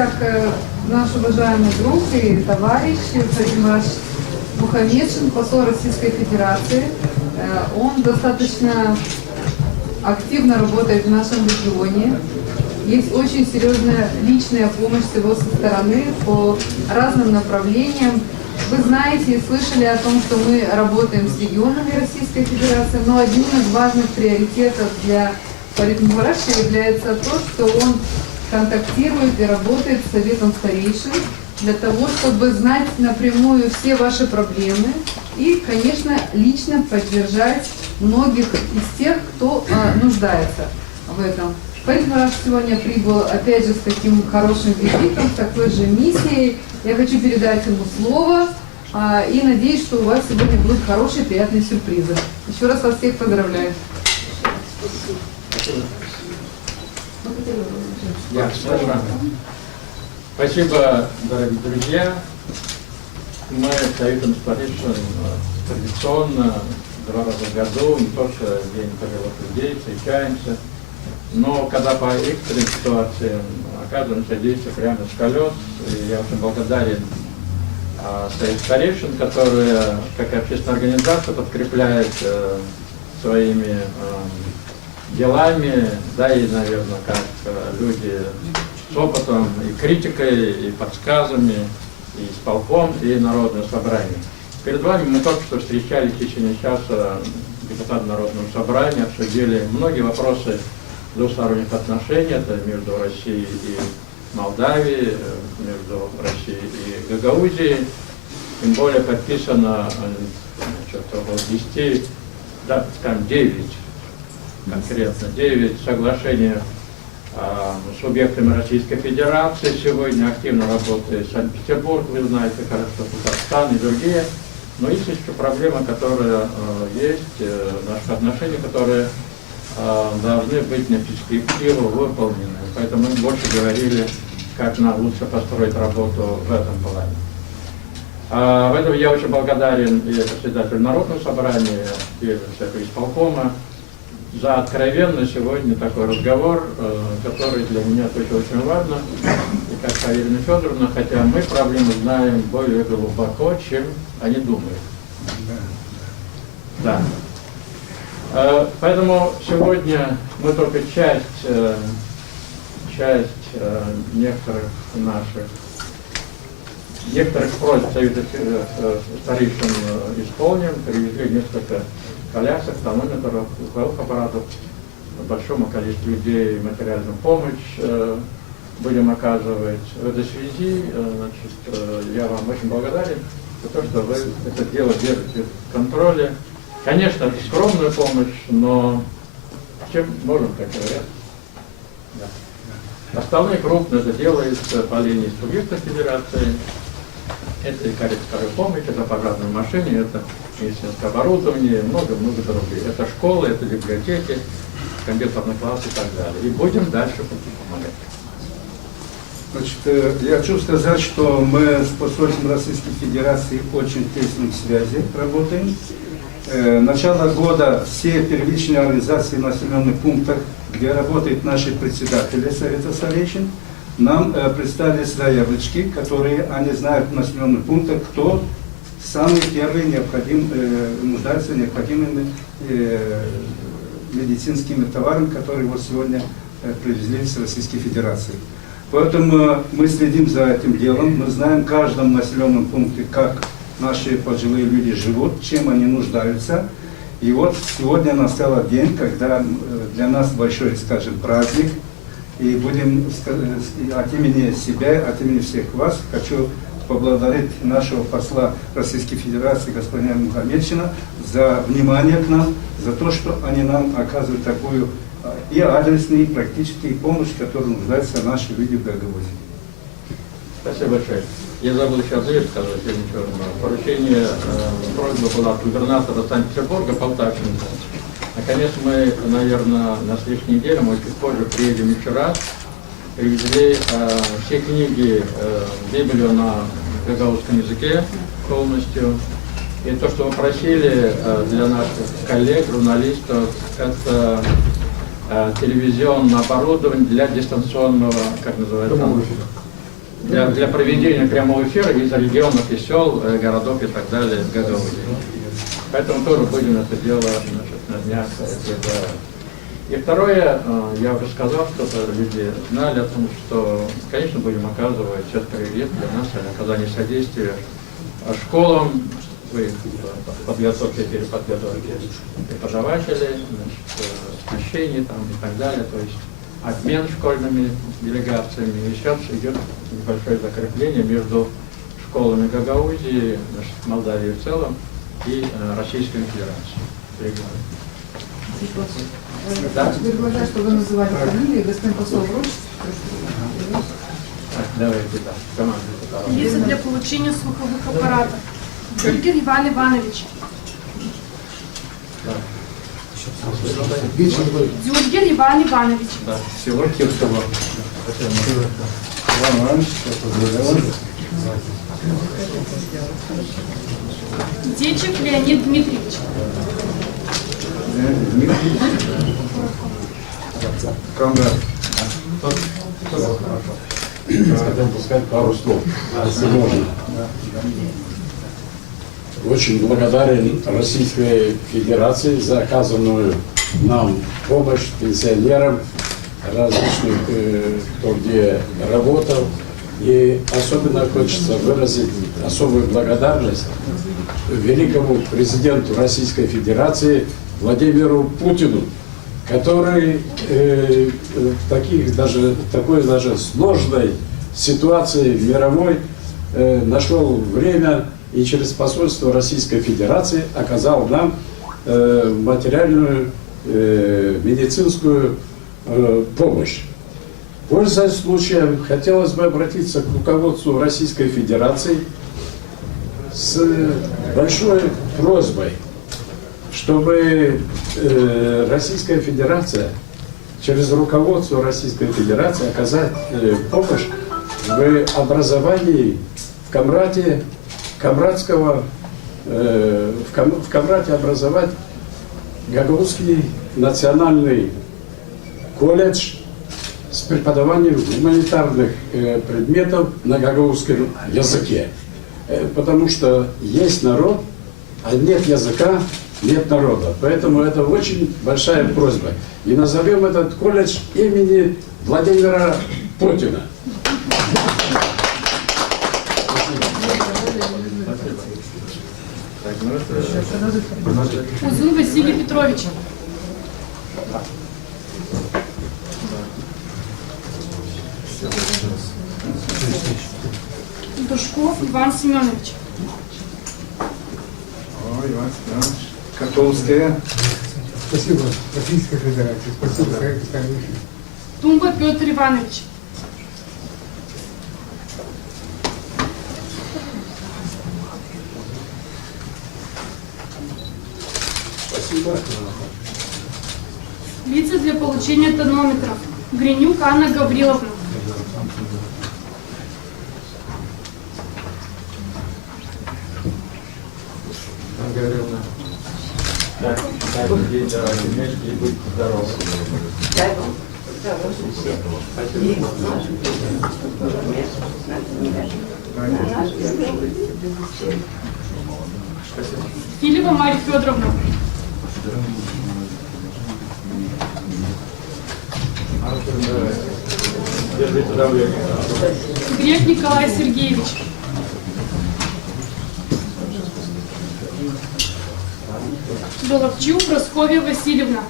как наш уважаемый друг и товарищ Фарид Мухаммедшин, посол Российской Федерации, он достаточно активно работает в нашем регионе. Есть очень серьезная личная помощь с его стороны по разным направлениям. Вы знаете и слышали о том, что мы работаем с регионами Российской Федерации, но одним из важных приоритетов для Фарида Мухаммедшина является то, что он контактирует и работает с Советом старейшин для того, чтобы знать напрямую все ваши проблемы и, конечно, лично поддержать многих из тех, кто нуждается в этом. Фарид Мухаммедшин сегодня прибыл, опять же, с таким хорошим визитом, с такой же миссией. Я хочу передать ему слово и надеюсь, что у вас сегодня будут хорошие, приятные сюрпризы. Еще раз вас всех поздравляю. Спасибо, дорогие друзья. Мы с Советом старейшин традиционно 2 раза в году, не только День пожилых людей, встречаемся, но когда по экстренным ситуациям оказываем содействие прямо с колес, и я очень благодарен Совету старейшин, которые, как и общественная организация, подкрепляет своими делами, да и, наверное, как люди с опытом и критикой, и подсказами, и исполком, и народное собрание. Перед вами мы только что встречали в течение часа депутата Народного собрания, обсудили многие вопросы двусторонних отношений, это между Россией и Молдавией, между Россией и Гагаузией. Тем более подписано около 10, да, скажем, 9, конкретно 9 соглашений с субъектами Российской Федерации. Сегодня активно работает Санкт-Петербург, вы знаете, хорошо, Казахстан и другие. Но есть еще проблемы, которые есть в наших отношениях, которые должны быть на перспективу выполнены. Поэтому мы больше говорили, как нам лучше построить работу в этом плане. В этом я очень благодарен и председателю Народного собрания, и исполкома за откровенно сегодня такой разговор, который для меня тоже очень важно. И как Ирина Федоровна, хотя мы проблемы знаем более глубоко, чем они думают. Да. Поэтому сегодня мы только часть некоторых просьб Совета старейшин исполним, привезли несколько колясок, тонометров, звуковых аппаратов, большому количеству людей материальную помощь будем оказывать. В этой связи, значит, я вам очень благодарен за то, что вы это дело держите в контроле. Конечно, это скромная помощь, но чем можем, как говорят. Да. Остальные крупно это делается по линии субъектов Федерации. Это и каретская помощь, это пожарные машины, это медицинское оборудование, много-много других. Это школы, это библиотеки, компьютерный класс и так далее. И будем дальше помогать. Значит, я хочу сказать, что мы с посольством Российской Федерации очень в тесной связи работаем. Начало года все первичные организации в населенных пунктах, где работают наши председатели Совета старейшин, нам представили заявочки, которые они знают в населенных пунктах, кто самый первый нуждается необходимыми медицинскими товарами, которые вот сегодня привезли с Российской Федерации. Поэтому мы следим за этим делом, мы знаем в каждом населенном пункте, как наши пожилые люди живут, чем они нуждаются. И вот сегодня настал день, когда для нас большой, скажем, праздник. И будем от имени себя, от имени всех вас, хочу поблагодарить нашего посла Российской Федерации господина Мухаммедшина за внимание к нам, за то, что они нам оказывают такую и адресную, и практическую помощь, в которой нуждаются наши люди в Гагаузии. Спасибо большое. Я забыл еще одну вещь сказать, поручение, просьба была от губернатора Санкт-Петербурга, Полтавченко. Наконец мы, наверное, на следующей неделе, может чуть позже приедем еще раз, привезли все книги, Библию на гагаузском языке полностью. И то, что вы просили для наших коллег, журналистов, это телевизионное оборудование для дистанционного, как называется? для проведения прямого эфира из регионов и сел, городов и так далее в Гагаузии. Поэтому тоже будем это дело, значит, на днях делать. И второе, я уже сказал, что люди знали о том, что, конечно, будем оказывать сейчас приоритет для нас, оказание содействия школам, вы подготовки, переподготовки преподавателей, оснащение там и так далее, то есть обмен школьными делегациями. И сейчас идет небольшое закрепление между школами Гагаузии, Молдавии в целом и Российской Федерацией. Да? Предлагаю, чтобы вы называли фамилии. Господин посол Вруч. Давайте, да, команда. Лица для получения слуховых аппаратов. Дзюльгер Иван Иванович. Дзюльгер Иван Иванович. Да, всего Киркова. Дечек Леонид Дмитриевич. Хотел бы сказать пару слов, если можно. Очень благодарен Российской Федерации за оказанную нам помощь пенсионерам различных, кто где работал. И особенно хочется выразить особую благодарность великому президенту Российской Федерации Владимиру Путину, который такой даже сложной ситуации мировой нашел время и через посольство Российской Федерации оказал нам материальную медицинскую помощь. Пользуясь случаем, хотелось бы обратиться к руководству Российской Федерации с большой просьбой, чтобы Российская Федерация через руководство Российской Федерации оказать помощь в образовании в Камрате, в Камрате образовать Гагаузский национальный колледж с преподаванием гуманитарных предметов на гагаузском языке. Потому что есть народ, а нет языка, нет народа. Поэтому это очень большая просьба. И назовем этот колледж имени Владимира Путина. Узун Василий Петрович. Душков Иван Семенович. Иван Семенович. Котовская. Спасибо Российской Федерации, спасибо Советской Армии. Тумба Петр Иванович. Спасибо. Лица для получения тонометров. Гринюк Анна Гавриловна. Так, день, давайте вместе и будьте здоровы. Филиппа Марья Федоровна. Держите давление. Грек Николай Сергеевич. Головчук Прасковья Васильевна.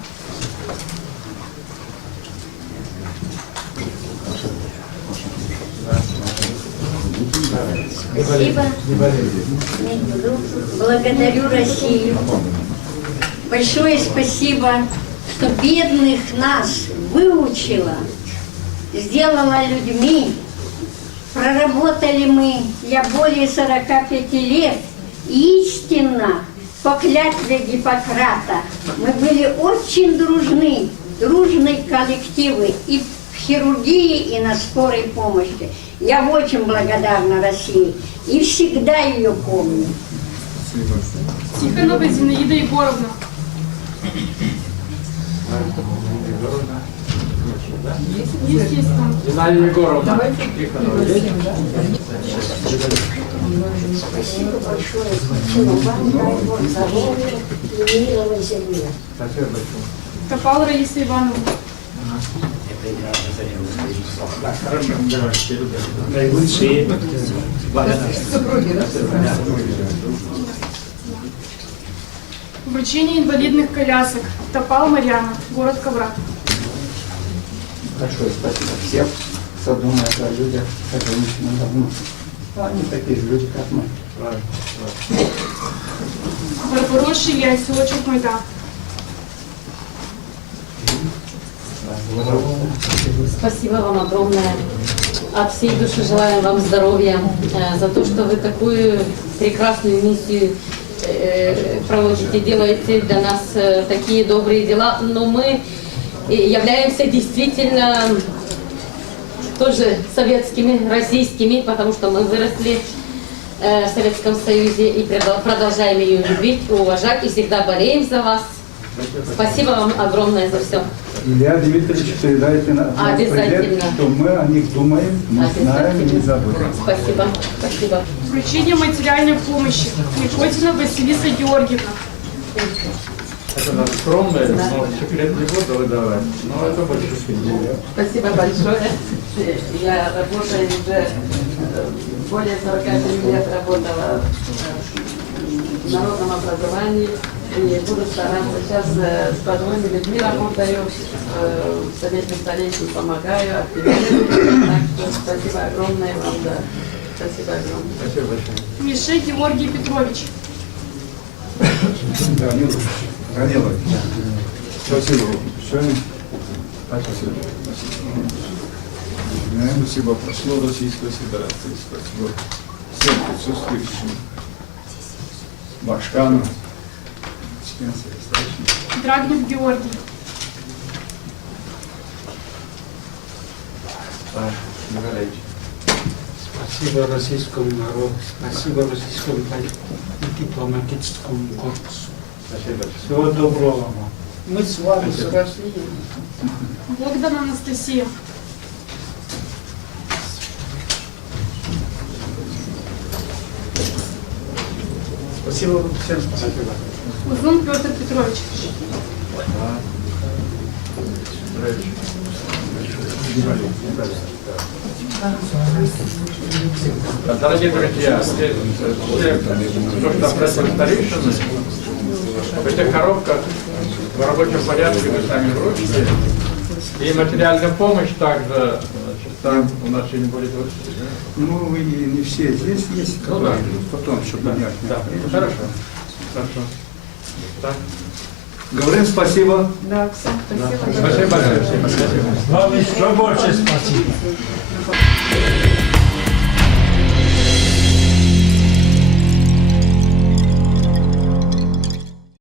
Спасибо. Благодарю Россию. Большое спасибо, что бедных нас выучила, сделала людьми. Проработали мы, я более 45 лет, истинно, по клятве Гиппократа. Мы были очень дружны, дружные коллективы и в хирургии, и на скорой помощи. Я очень благодарна России и всегда ее помню. Тихонова Зинаида Егоровна. Естественно. Зинаида Егоровна Тихонова есть? Спасибо большое. Спасибо вам, дай Бог здоровья и мира на земле. Спасибо большое. Топал Раиса Ивановна. Хорошо, давайте. Наилучшие. Супруги, да? Вручение инвалидных колясок. Топал Марьяна, город Коврат. Большое спасибо всем, кто думает о людях, о женщинах давно. Они такие же люди, как мы. Барбарош Илья, село Чухмайда. Спасибо вам огромное. От всей души желаем вам здоровья за то, что вы такую прекрасную миссию проводите, делаете для нас такие добрые дела. Но мы являемся действительно тоже советскими, российскими, потому что мы выросли в Советском Союзе и продолжаем ее любить, уважать и всегда болеем за вас. Спасибо вам огромное за все. Илья Дмитриевич передайте на Обязательно. привет, что мы о них думаем, мы знаем и не забудем. Спасибо. Спасибо. Вручение материальной помощи. Микотина Василиса Георгиевна. Это надо скромное, но секрет не буду выдавать. Но это больше секрет. Спасибо большое. Я работаю уже более 47 лет работала в народном образовании и буду стараться. Сейчас с пожилыми людьми работаю, советским старейшин помогаю, активизирую. Так что спасибо огромное вам, да. Спасибо огромное. Спасибо большое. Мише Георгий Петрович. Данилович. Спасибо. Спасибо. Спасибо послу Российской Федерации, спасибо всем присутствующим, Башкану, Драгнев Георгий. Спасибо российскому народу, спасибо российскому дипломатическому корпусу. Спасибо. Всего доброго вам. Мы с вами, с Россией. Богдан Анастасия. Спасибо всем. Спасибо. Узун Петр Петрович. Дорогие друзья, все, то, что обратили старейшины, в этих коробках в рабочем порядке вы сами вручите. И материальная помощь также, значит, там у нас сегодня будет вручить. Ну, вы не все здесь есть, Ну да. потом, чтобы Да, не да. Хорошо. Хорошо. Так. Говорим спасибо. Да, все, спасибо. Спасибо большое всем. Спасибо. Вам еще больше спасибо.